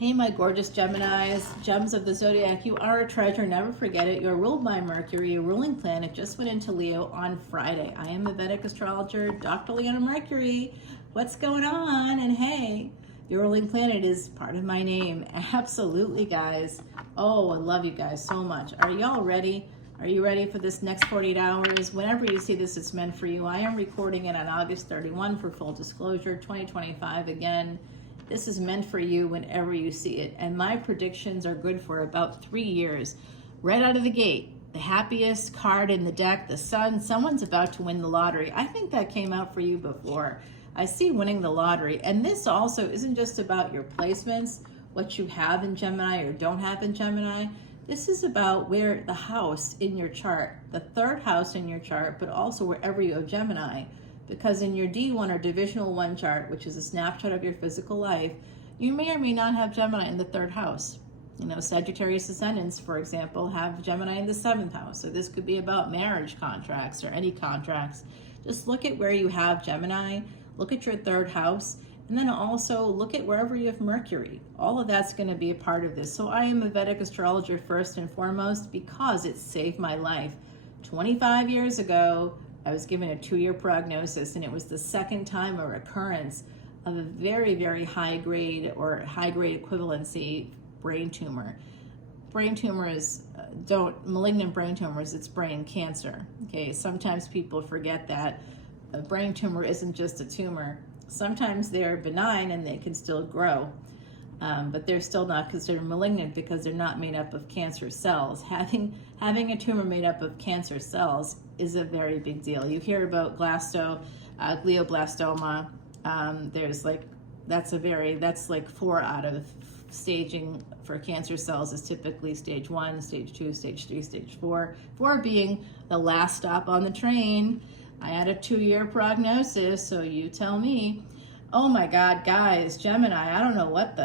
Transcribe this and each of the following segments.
Hey, my gorgeous Geminis, gems of the zodiac, you are a treasure. Never forget it. You're ruled by Mercury. Your ruling planet just went into Leo on Friday. I am a Vedic astrologer, Dr. Leona Mercury. What's going on? And hey, your ruling planet is part of my name. Absolutely, guys. Oh, I love you guys so much. Are y'all ready? Are you ready for this next 48 hours? Whenever you see this, it's meant for you. I am recording it on August 31 for full disclosure, 2025 again. This is meant for you whenever you see it. And my predictions are good for about 3 years. Right out of the gate, the happiest card in the deck, the sun, someone's about to win the lottery. I think that came out for you before. I see winning the lottery. And this also isn't just about your placements, what you have in Gemini or don't have in Gemini. This is about where the house in your chart, the third house in your chart, but also wherever you have Gemini. Because in your D1 or Divisional 1 chart, which is a snapshot of your physical life, you may or may not have Gemini in the third house. You know, Sagittarius Ascendants, for example, have Gemini in the 7th house. So this could be about marriage contracts or any contracts. Just look at where you have Gemini, look at your third house, and then also look at wherever you have Mercury. All of that's going to be a part of this. So I am a Vedic astrologer first and foremost because it saved my life. 25 years ago, I was given a 2-year prognosis, and it was the second time a recurrence of a very, very high grade or high grade equivalency brain tumor. Brain tumors malignant brain tumors, it's brain cancer. Okay, sometimes people forget that a brain tumor isn't just a tumor. Sometimes they're benign and they can still grow, but they're still not considered malignant because they're not made up of cancer cells. Having a tumor made up of cancer cells is a very big deal. You hear about glioblastoma. That's like 4 out of staging for cancer cells is typically stage 1, stage 2, stage 3, stage 4. 4 being the last stop on the train. I had a 2-year prognosis, so you tell me. Oh my God, guys, Gemini, I don't know what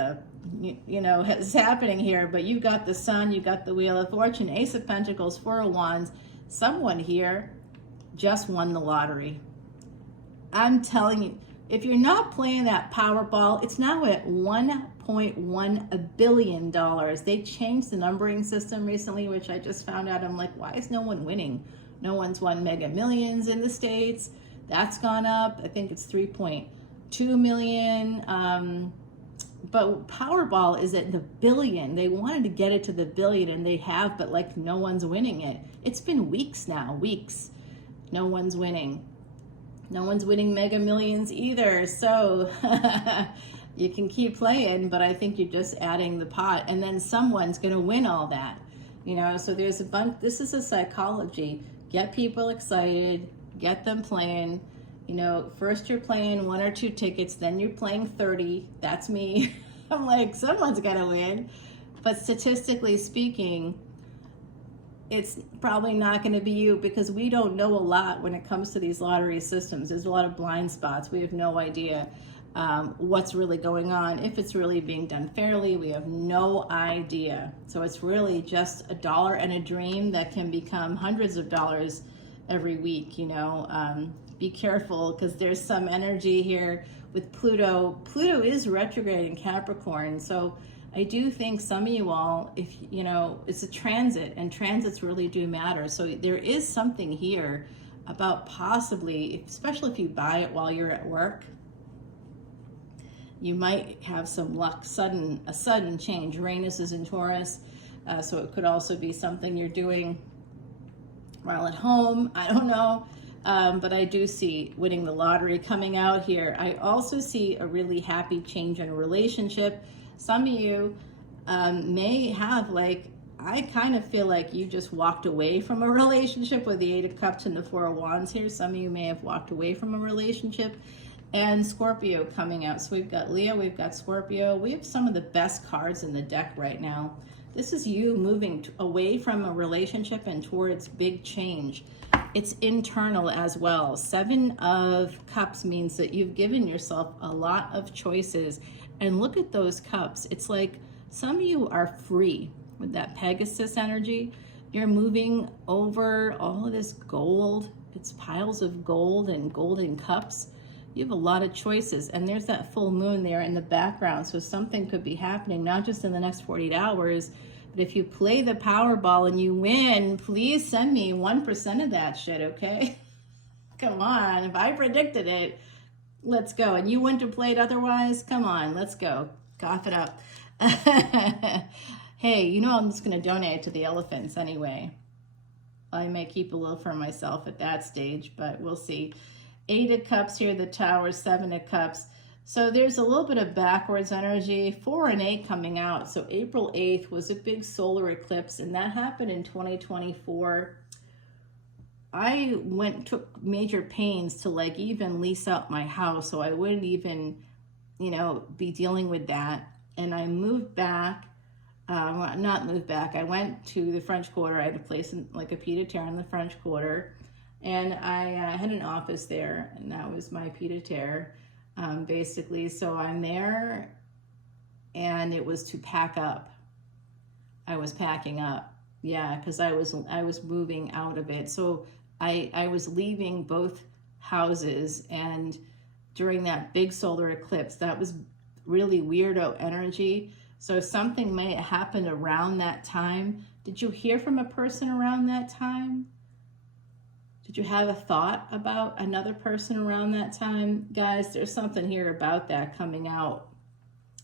is happening here, but you got the Sun, you got the Wheel of Fortune, Ace of Pentacles, 4 of Wands. Someone here just won the lottery. I'm telling you, if you're not playing that Powerball, it's now at $1.1 billion. They changed the numbering system recently, which I just found out. I'm like, why is no one winning? No one's won Mega Millions in the States. That's gone up. I think it's 3.2 million. But Powerball is at the billion. They wanted to get it to the billion, and they have, but like no one's winning it. It's been weeks now, weeks. No one's winning. No one's winning Mega Millions either. So you can keep playing, but I think you're just adding the pot, and then someone's going to win all that. You know, so there's a bunch. This is a psychology. Get people excited, get them playing. You know, first you're playing 1 or 2 tickets, then you're playing 30. That's me. I'm like, someone's got to win. But statistically speaking, it's probably not going to be you because we don't know a lot when it comes to these lottery systems. There's a lot of blind spots. We have no idea what's really going on. If it's really being done fairly, we have no idea. So it's really just a dollar and a dream that can become hundreds of dollars every week, you know. Be careful because there's some energy here with Pluto. Pluto is retrograde in Capricorn. So I do think some of you all, if you know, it's a transit, and transits really do matter. So there is something here about possibly, especially if you buy it while you're at work, you might have some luck, a sudden change. Uranus is in Taurus, so it could also be something you're doing while at home. I don't know. But I do see winning the lottery coming out here. I also see a really happy change in a relationship. Some of you may have, like, I kind of feel like you just walked away from a relationship with the 8 of Cups and the 4 of Wands here. Some of you may have walked away from a relationship. And Scorpio coming out. So we've got Leo, we've got Scorpio. We have some of the best cards in the deck right now. This is you moving away from a relationship and towards big change. It's internal as well. 7 of Cups means that you've given yourself a lot of choices. And look at those cups. It's like some of you are free with that Pegasus energy. You're moving over all of this gold. It's piles of gold and golden cups. You have a lot of choices, and there's that full moon there in the background, so something could be happening, not just in the next 48 hours, but if you play the Powerball and you win, please send me 1% of that shit, okay? Come on, if I predicted it, let's go. And you wouldn't have played otherwise? Come on, let's go. Cough it up. Hey, you know I'm just going to donate to the elephants anyway. I may keep a little for myself at that stage, but we'll see. 8 of Cups here, the Tower, 7 of Cups. So there's a little bit of backwards energy, 4 and 8 coming out. So April 8th was a big solar eclipse, and that happened in 2024. I took major pains to like even lease out my house, so I wouldn't even, be dealing with that. And I moved back, not moved back, I went to the French Quarter. I had a place in like a pied-à-terre in the French Quarter, and I had an office there, and that was my pied-à-terre, basically. So I'm there, and it was to pack up. I was packing up, yeah, because I was moving out of it. So I was leaving both houses, and during that big solar eclipse, that was really weirdo energy. So something may have happened around that time. Did you hear from a person around that time? Did you have a thought about another person around that time? Guys, there's something here about that coming out,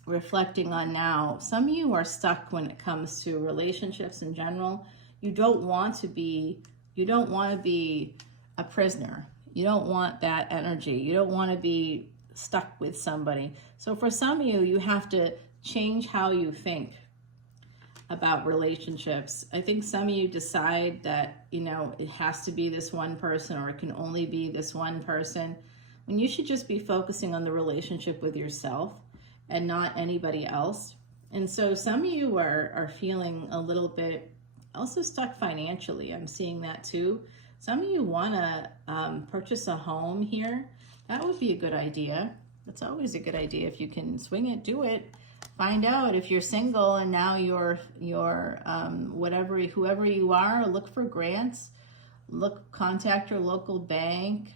reflecting on now. Some of you are stuck when it comes to relationships in general. You don't want to be a prisoner. You don't want that energy. You don't want to be stuck with somebody. So for some of you, you have to change how you think about relationships. I think some of you decide that, it has to be this one person, or it can only be this one person, when you should just be focusing on the relationship with yourself and not anybody else. And so some of you are feeling a little bit also stuck financially. I'm seeing that too. Some of you want to purchase a home here. That would be a good idea. That's always a good idea. If you can swing it, do it. Find out if you're single and now you're whoever you are, look for grants. Contact your local bank.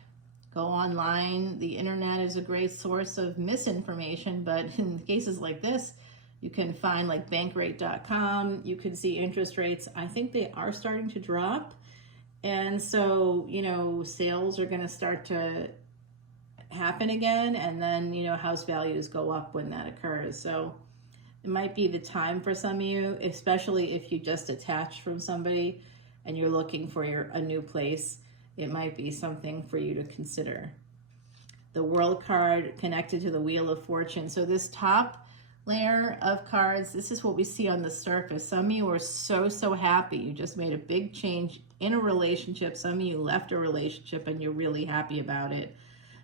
Go online. The internet is a great source of misinformation, but in cases like this, you can find like bankrate.com. You can see interest rates. I think they are starting to drop. And so, sales are going to start to happen again. And then, house values go up when that occurs. So it might be the time for some of you, especially if you just detached from somebody and you're looking for a new place. It might be something for you to consider. The World card connected to the Wheel of Fortune. So this top layer of cards, this is what we see on the surface. Some of you are so happy. You just made a big change in a relationship. Some of you left a relationship and you're really happy about it.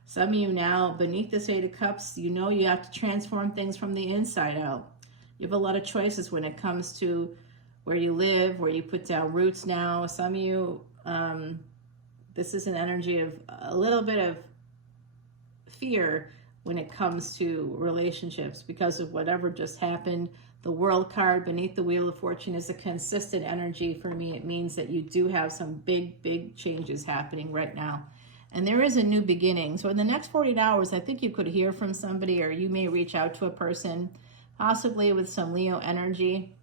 Some of you now, beneath this 8 of Cups, you have to transform things from the inside out. You have a lot of choices when it comes to where you live, where you put down roots now. Some of you, this is an energy of a little bit of fear when it comes to relationships because of whatever just happened. The World card beneath the Wheel of Fortune is a consistent energy for me. It means that you do have some big changes happening right now. And there is a new beginning. So in the next 48 hours, I think you could hear from somebody, or you may reach out to a person, possibly with some Leo energy.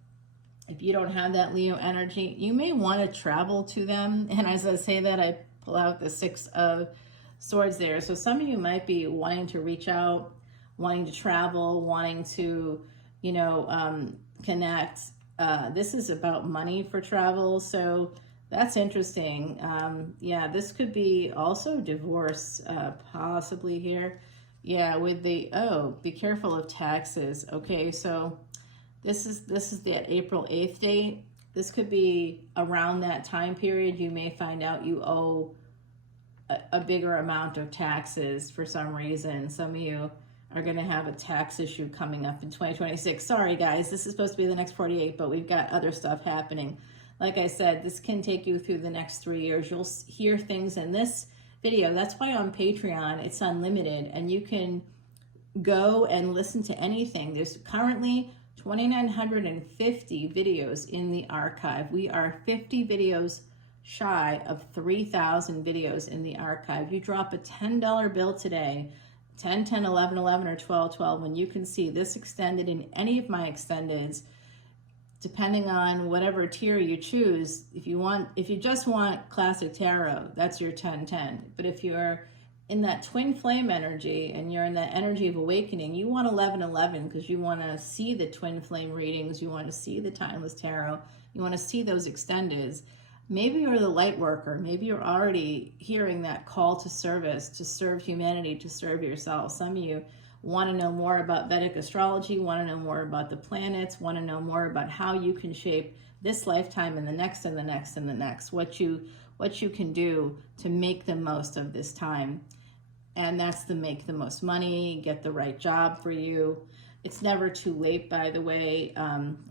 If you don't have that Leo energy, you may want to travel to them. And as I say that, I pull out the 6 of Swords there. So some of you might be wanting to reach out, wanting to travel, wanting to, connect. This is about money for travel. So that's interesting. Yeah, this could be also divorce, possibly here. Yeah, with the, be careful of taxes. Okay, so this is the April 8th date. This could be around that time period. You may find out you owe a bigger amount of taxes for some reason. Some of you are going to have a tax issue coming up in 2026. Sorry, guys, this is supposed to be the next 48, but we've got other stuff happening. Like I said, this can take you through the next 3 years. You'll hear things in this video. That's why on Patreon, it's unlimited, and you can go and listen to anything. There's currently 2,950 videos in the archive. We are 50 videos shy of 3,000 videos in the archive. You drop a $10 bill today, 10, 10, 11, 11, or 12, 12, when you can see this extended in any of my extendeds, depending on whatever tier you choose. If you just want classic tarot, that's your 10, 10. But if you're in that twin flame energy and you're in that energy of awakening, you want 11, 11 because you want to see the twin flame readings, you want to see the timeless tarot, you want to see those extendeds. Maybe you're the light worker. Maybe you're already hearing that call to service, to serve humanity, to serve yourself. Some of you want to know more about Vedic astrology, want to know more about the planets, want to know more about how you can shape this lifetime and the next and the next and the next, what you can do to make the most of this time. And that's to make the most money, get the right job for you. It's never too late, by the way.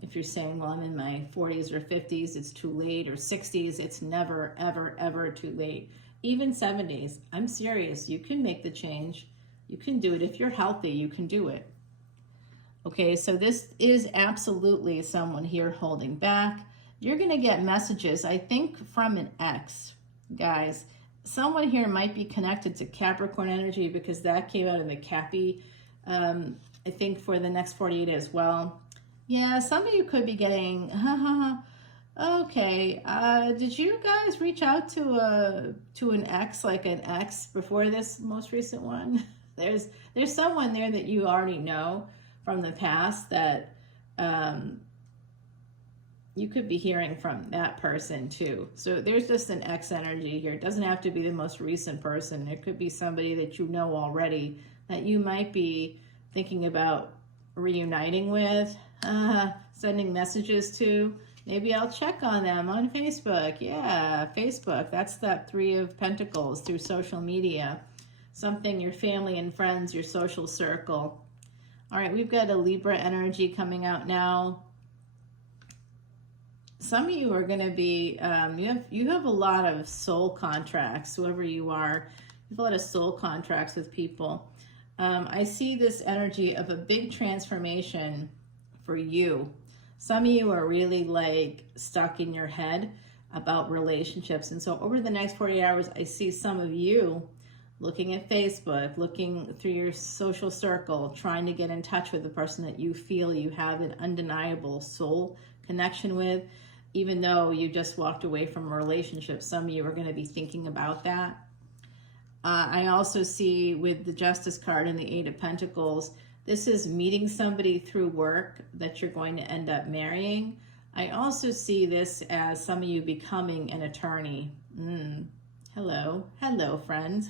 If you're saying, well, I'm in my 40s or 50s, it's too late, or 60s, it's never, ever, ever too late. Even 70s, I'm serious. You can make the change. You can do it. If you're healthy, you can do it. Okay, so this is absolutely someone here holding back. You're going to get messages, I think, from an ex, guys. Someone here might be connected to Capricorn energy because that came out in the Cappy, I think, for the next 48 as well. Yeah, some of you could be getting, okay, did you guys reach out to an ex, like an ex before this most recent one? There's someone there that you already know from the past that you could be hearing from that person too. So there's just an ex energy here. It doesn't have to be the most recent person. It could be somebody that you know already that you might be thinking about reuniting with, sending messages to. Maybe I'll check on them on Facebook. Yeah, Facebook. That's that 3 of Pentacles through social media. Something your family and friends, your social circle. All right, we've got a Libra energy coming out now. Some of you are going to be, you have a lot of soul contracts, whoever you are. You have a lot of soul contracts with people. I see this energy of a big transformation for you. Some of you are really like stuck in your head about relationships. And so over the next 48 hours, I see some of you looking at Facebook, looking through your social circle, trying to get in touch with the person that you feel you have an undeniable soul connection with, even though you just walked away from a relationship. Some of you are going to be thinking about that. I also see with the Justice card and the 8 of Pentacles, this is meeting somebody through work that you're going to end up marrying. I also see this as some of you becoming an attorney. Hello, friends.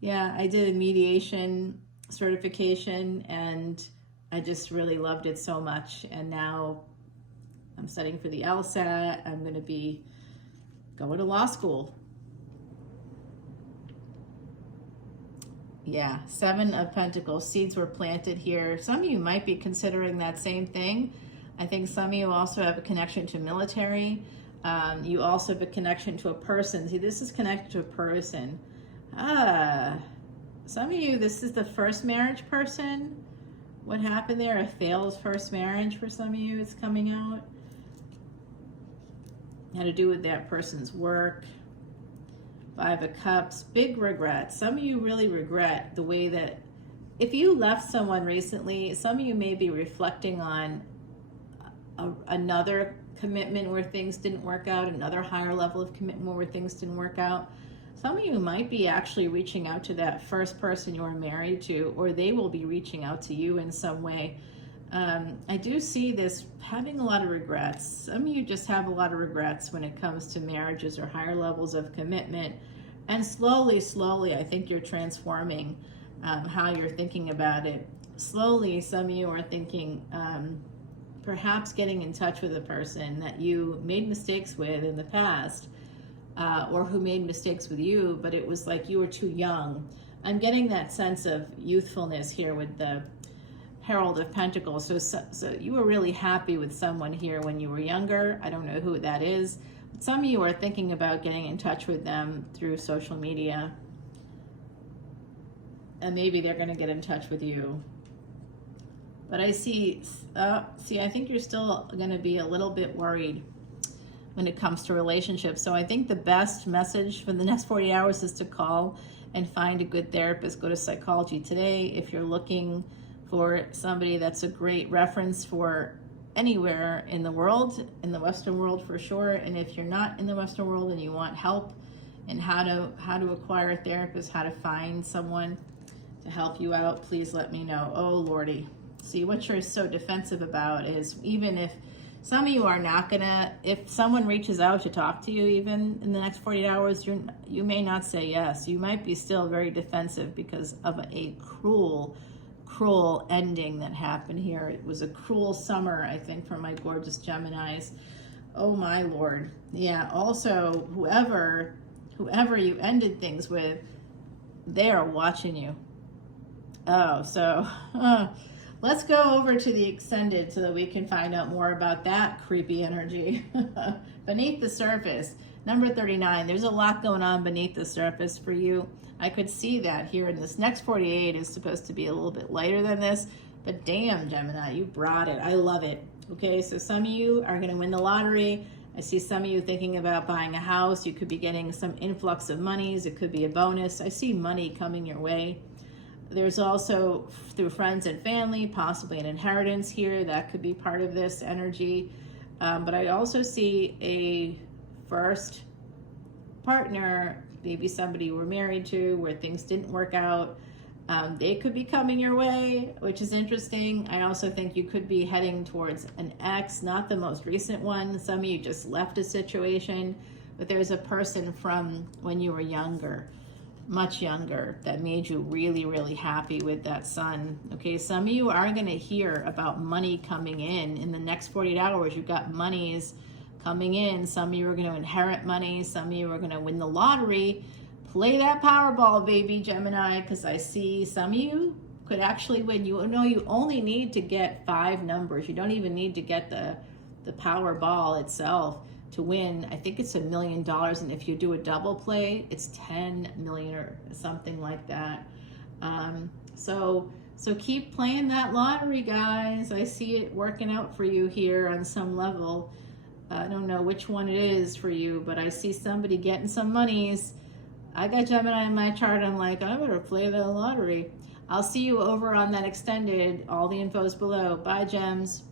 Yeah, I did a mediation certification and I just really loved it so much. And now I'm studying for the LSAT. I'm going to be going to law school. Yeah, 7 of Pentacles. Seeds were planted here. Some of you might be considering that same thing. I think some of you also have a connection to military. You also have a connection to a person. See, this is connected to a person. Some of you, this is the first marriage person. What happened there? A failed first marriage for some of you is coming out. Had to do with that person's work. 5 of Cups, big regrets. Some of you really regret the way that, if you left someone recently, some of you may be reflecting on another commitment where things didn't work out, another higher level of commitment where things didn't work out. Some of you might be actually reaching out to that first person you were married to, or they will be reaching out to you in some way. I do see this having a lot of regrets. Some of you just have a lot of regrets when it comes to marriages or higher levels of commitment. And slowly, I think you're transforming how you're thinking about it. Slowly, some of you are thinking perhaps getting in touch with a person that you made mistakes with in the past, or who made mistakes with you, but it was like you were too young. I'm getting that sense of youthfulness here with the Herald of Pentacles. So you were really happy with someone here when you were younger. I don't know who that is. But some of you are thinking about getting in touch with them through social media. And maybe they're going to get in touch with you. But I see, I think you're still going to be a little bit worried when it comes to relationships. So I think the best message for the next 40 hours is to call and find a good therapist. Go to Psychology Today if you're looking for somebody that's a great reference for anywhere in the world, in the Western world for sure. And if you're not in the Western world and you want help in how to acquire a therapist, how to find someone to help you out, please let me know. Oh Lordy. See, what you're so defensive about is, even if some of you are not gonna, if someone reaches out to talk to you even in the next 48 hours, you may not say yes. You might be still very defensive because of a cruel ending that happened here. It was a cruel summer, I think, for my gorgeous Geminis. Oh my Lord. Yeah, also, whoever you ended things with, they are watching you. Oh, so let's go over to the Ascendant so that we can find out more about that creepy energy. Beneath the surface, number 39, there's a lot going on beneath the surface for you. I could see that here, and this next 48 is supposed to be a little bit lighter than this, but damn, Gemini, you brought it. I love it. Okay, so some of you are going to win the lottery. I see some of you thinking about buying a house. You could be getting some influx of monies. It could be a bonus. I see money coming your way. There's also, through friends and family, possibly an inheritance here. That could be part of this energy. But I also see a first partner, maybe somebody you were married to where things didn't work out. They could be coming your way, which is interesting. I also think you could be heading towards an ex, not the most recent one. Some of you just left a situation, but there's a person from when you were younger, much younger, that made you really, really happy with that son. Okay, some of you are going to hear about money coming in the next 48 hours. You've got monies coming in. Some of you are going to inherit money. Some of you are going to win the lottery. Play that Powerball, baby, Gemini, because I see some of you could actually win. You know, you only need to get 5 numbers. You don't even need to get the Powerball itself to win. I think it's $1 million, and if you do a double play, it's 10 million or something like that. So keep playing that lottery, guys. I see it working out for you here on some level. I don't know which one it is for you, but I see somebody getting some monies. I got Gemini in my chart. I'm like, I better play the lottery. I'll see you over on that extended. All the info's below. Bye, Gems.